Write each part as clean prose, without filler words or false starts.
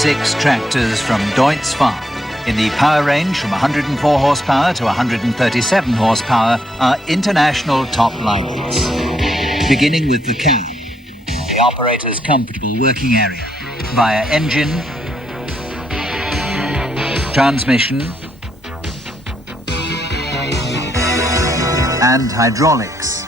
DX6 tractors from Deutz Fahr, in the power range from 104 horsepower to 137 horsepower, are international top liners. Beginning with the cab, the operator's comfortable working area, via engine, transmission, and hydraulics.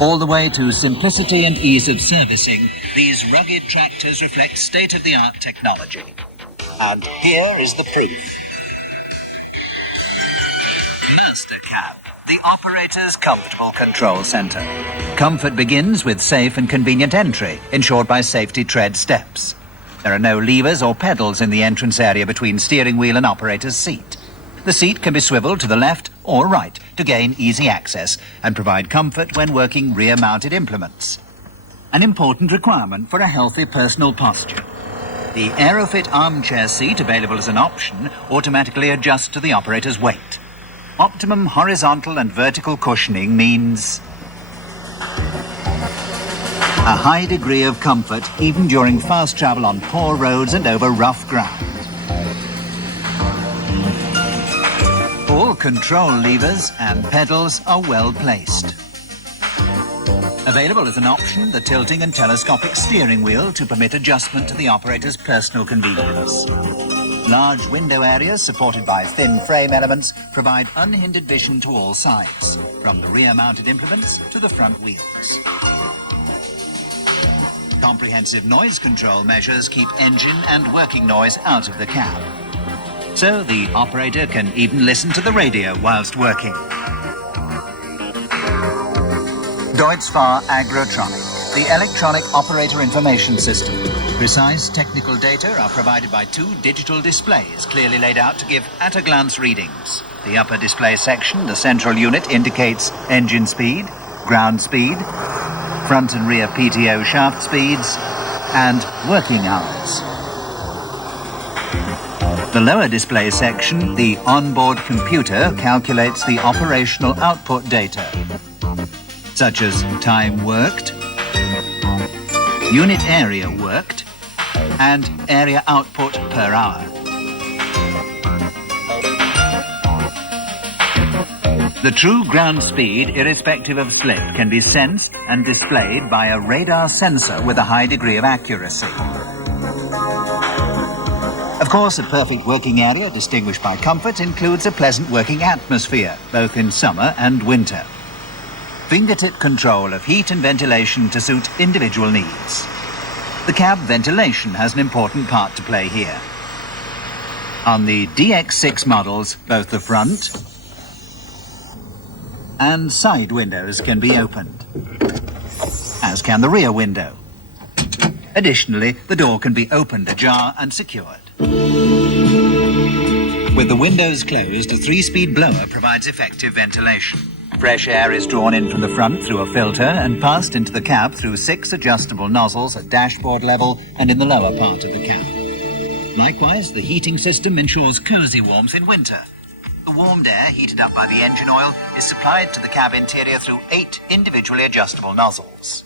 All the way to simplicity and ease of servicing, these rugged tractors reflect state-of-the-art technology. And here is the proof. Master Cab, the operator's comfortable control center. Comfort begins with safe and convenient entry, ensured by safety tread steps. There are no levers or pedals in the entrance area between steering wheel and operator's seat. The seat can be swiveled to the left or right to gain easy access and provide comfort when working rear-mounted implements. An important requirement for a healthy personal posture. The Aerofit armchair seat, available as an option, automatically adjusts to the operator's weight. Optimum horizontal and vertical cushioning means a high degree of comfort even during fast travel on poor roads and over rough ground. All control levers and pedals are well placed. Available as an option, the tilting and telescopic steering wheel to permit adjustment to the operator's personal convenience. Large window areas supported by thin frame elements provide unhindered vision to all sides, from the rear-mounted implements to the front wheels. Comprehensive noise control measures keep engine and working noise out of the cab. So the operator can even listen to the radio whilst working. Deutz Fahr Agrotronic, the electronic operator information system. Precise technical data are provided by two digital displays clearly laid out to give at-a-glance readings. The upper display section, the central unit, indicates engine speed, ground speed, front and rear PTO shaft speeds, and working hours. The lower display section, the onboard computer, calculates the operational output data, such as time worked, unit area worked, and area output per hour. The true ground speed, irrespective of slip, can be sensed and displayed by a radar sensor with a high degree of accuracy. Of course, a perfect working area, distinguished by comfort, includes a pleasant working atmosphere, both in summer and winter. Fingertip control of heat and ventilation to suit individual needs. The cab ventilation has an important part to play here. On the DX6 models, both the front and side windows can be opened, as can the rear window. Additionally, the door can be opened ajar and secured. With the windows closed, a 3-speed blower provides effective ventilation. Fresh air is drawn in from the front through a filter and passed into the cab through 6 adjustable nozzles at dashboard level and in the lower part of the cab. Likewise, the heating system ensures cozy warmth in winter. The warmed air, heated up by the engine oil, is supplied to the cab interior through 8 individually adjustable nozzles.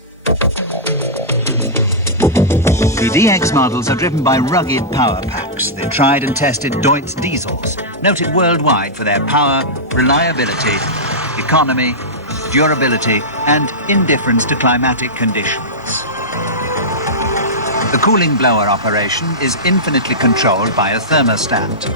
The DX models are driven by rugged power packs, the tried and tested Deutz diesels, noted worldwide for their power, reliability, economy, durability, and indifference to climatic conditions. The cooling blower operation is infinitely controlled by a thermostat.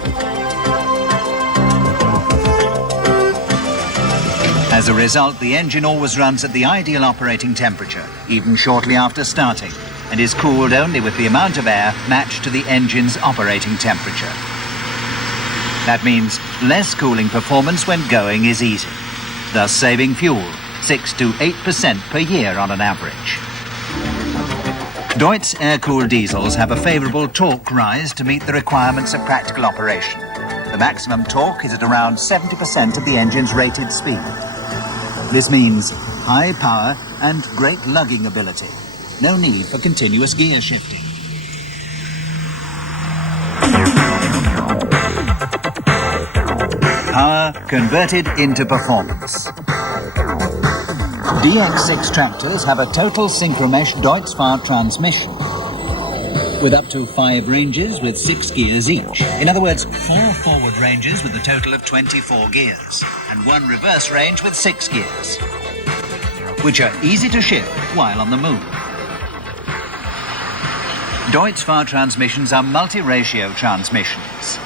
As a result, the engine always runs at the ideal operating temperature, even shortly after starting, and is cooled only with the amount of air matched to the engine's operating temperature. That means less cooling performance when going is easy, thus saving fuel, 6 to 8% per year on an average. Deutz air-cooled diesels have a favourable torque rise to meet the requirements of practical operation. The maximum torque is at around 70% of the engine's rated speed. This means high power and great lugging ability. No need for continuous gear shifting. Power converted into performance. DX6 tractors have a total synchromesh Deutz Fahr transmission with up to 5 ranges with 6 gears each. In other words, 4 forward ranges with a total of 24 gears, and 1 reverse range with 6 gears, which are easy to shift while on the move. Deutz Fahr transmissions are multi-ratio transmissions,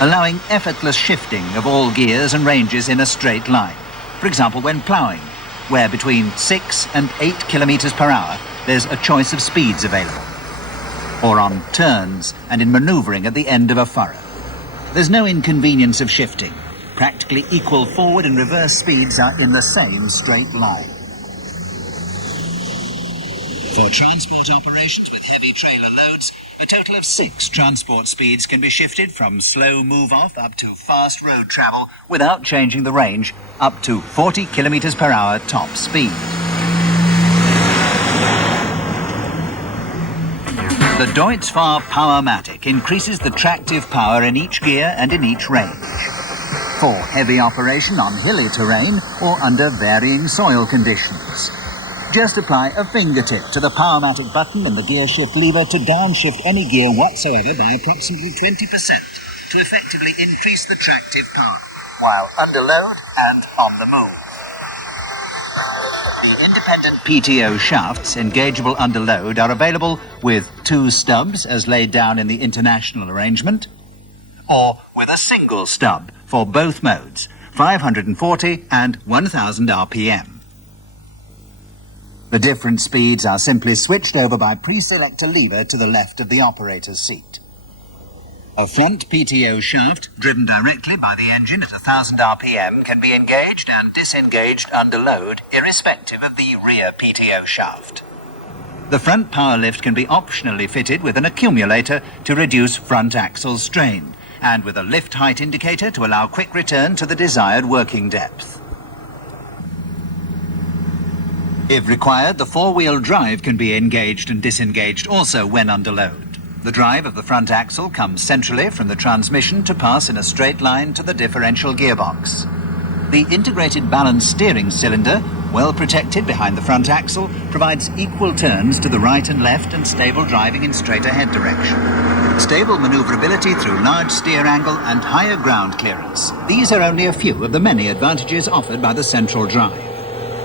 allowing effortless shifting of all gears and ranges in a straight line. For example, when ploughing, where between 6 and 8 kilometers per hour, there's a choice of speeds available. Or on turns and in maneuvering at the end of a furrow. There's no inconvenience of shifting. Practically equal forward and reverse speeds are in the same straight line. For transport operations with heavy trailer loads, a total of 6 transport speeds can be shifted from slow move-off up to fast road travel without changing the range, up to 40 kilometers per hour top speed. The Deutz Fahr Powermatic increases the tractive power in each gear and in each range. For heavy operation on hilly terrain or under varying soil conditions, just apply a fingertip to the Powermatic button and the gear shift lever to downshift any gear whatsoever by approximately 20% to effectively increase the tractive power while under load and on the move. The independent PTO shafts, engageable under load, are available with 2 stubs as laid down in the international arrangement, or with a single stub for both modes, 540 and 1000 RPM. The different speeds are simply switched over by pre-select a lever to the left of the operator's seat. A front PTO shaft, driven directly by the engine at 1000 RPM, can be engaged and disengaged under load, irrespective of the rear PTO shaft. The front power lift can be optionally fitted with an accumulator to reduce front axle strain, and with a lift height indicator to allow quick return to the desired working depth. If required, the 4-wheel drive can be engaged and disengaged also when under load. The drive of the front axle comes centrally from the transmission to pass in a straight line to the differential gearbox. The integrated balance steering cylinder, well protected behind the front axle, provides equal turns to the right and left and stable driving in straight ahead direction. Stable maneuverability through large steer angle and higher ground clearance. These are only a few of the many advantages offered by the central drive.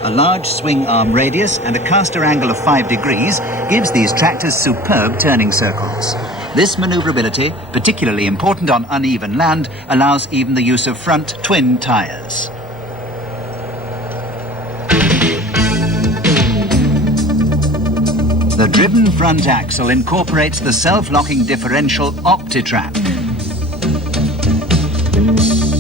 A large swing arm radius and a caster angle of 5 degrees gives these tractors superb turning circles. This maneuverability, particularly important on uneven land, allows even the use of front twin tyres. The driven front axle incorporates the self-locking differential OptiTrack,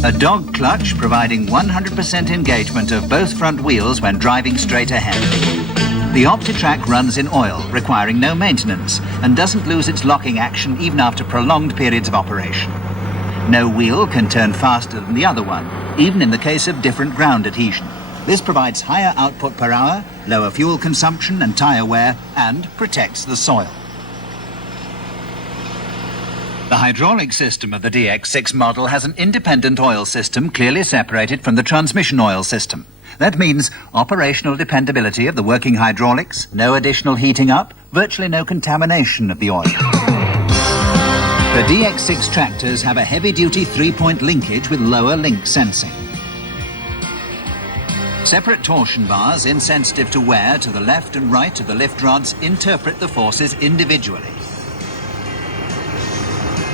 a dog clutch providing 100% engagement of both front wheels when driving straight ahead. The OptiTrack runs in oil, requiring no maintenance, and doesn't lose its locking action even after prolonged periods of operation. No wheel can turn faster than the other one, even in the case of different ground adhesion. This provides higher output per hour, lower fuel consumption and tyre wear, and protects the soil. The hydraulic system of the DX6 model has an independent oil system clearly separated from the transmission oil system. That means operational dependability of the working hydraulics, no additional heating up, virtually no contamination of the oil. The DX6 tractors have a heavy-duty 3-point linkage with lower link sensing. Separate torsion bars, insensitive to wear, to the left and right of the lift rods interpret the forces individually.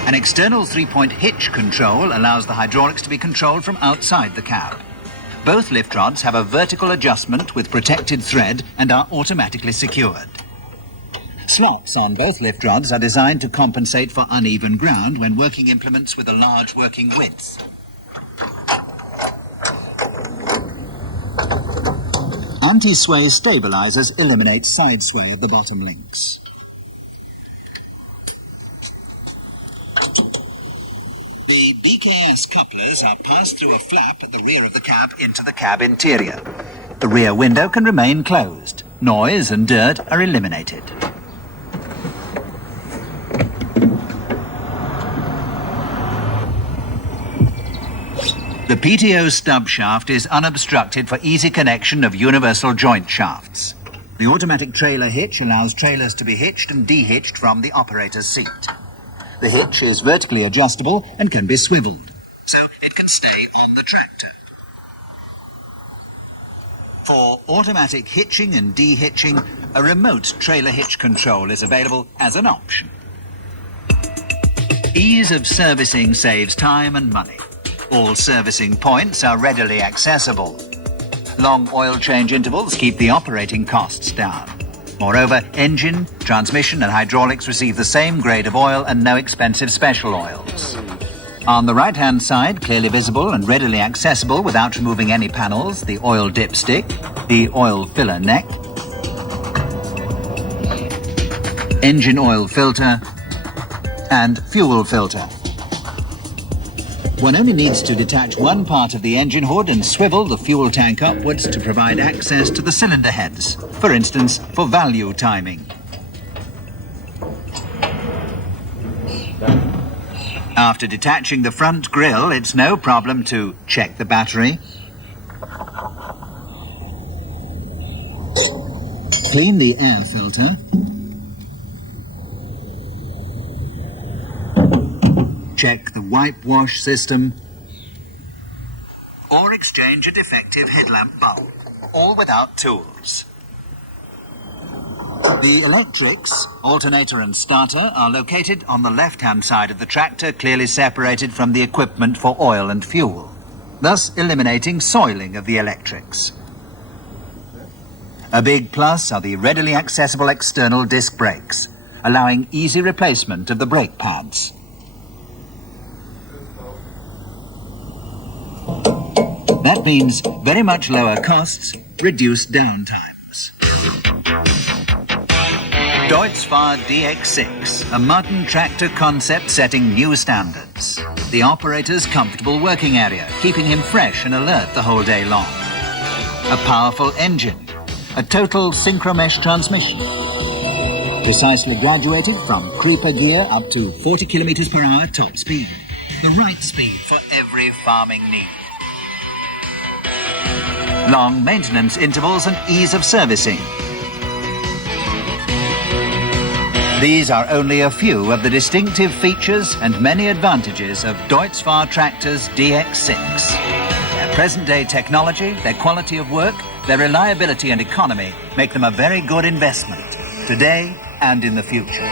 An external 3-point hitch control allows the hydraulics to be controlled from outside the cab. Both lift rods have a vertical adjustment with protected thread and are automatically secured. Slots on both lift rods are designed to compensate for uneven ground when working implements with a large working width. Anti-sway stabilizers eliminate side sway of the bottom links. The BKS couplers are passed through a flap at the rear of the cab into the cab interior. The rear window can remain closed. Noise and dirt are eliminated. The PTO stub shaft is unobstructed for easy connection of universal joint shafts. The automatic trailer hitch allows trailers to be hitched and de-hitched from the operator's seat. The hitch is vertically adjustable and can be swiveled, so it can stay on the tractor. For automatic hitching and de-hitching, a remote trailer hitch control is available as an option. Ease of servicing saves time and money. All servicing points are readily accessible. Long oil change intervals keep the operating costs down. Moreover, engine, transmission and hydraulics receive the same grade of oil and no expensive special oils. On the right-hand side, clearly visible and readily accessible without removing any panels, the oil dipstick, the oil filler neck, engine oil filter, and fuel filter. One only needs to detach one part of the engine hood and swivel the fuel tank upwards to provide access to the cylinder heads, for instance, for value timing. After detaching the front grille, it's no problem to check the battery, clean the air filter, check the wipe wash system, or exchange a defective headlamp bulb, all without tools. The electrics, alternator and starter, are located on the left-hand side of the tractor, clearly separated from the equipment for oil and fuel, thus eliminating soiling of the electrics. A big plus are the readily accessible external disc brakes, allowing easy replacement of the brake pads. That means very much lower costs, reduced downtimes. Deutz Fahr DX6, a modern tractor concept setting new standards. The operator's comfortable working area, keeping him fresh and alert the whole day long. A powerful engine, a total synchromesh transmission. Precisely graduated from creeper gear up to 40 kilometers per hour top speed. The right speed for every farming need. Long maintenance intervals and ease of servicing. These are only a few of the distinctive features and many advantages of Deutz Fahr Tractors DX6. Their present-day technology, their quality of work, their reliability and economy make them a very good investment, today and in the future.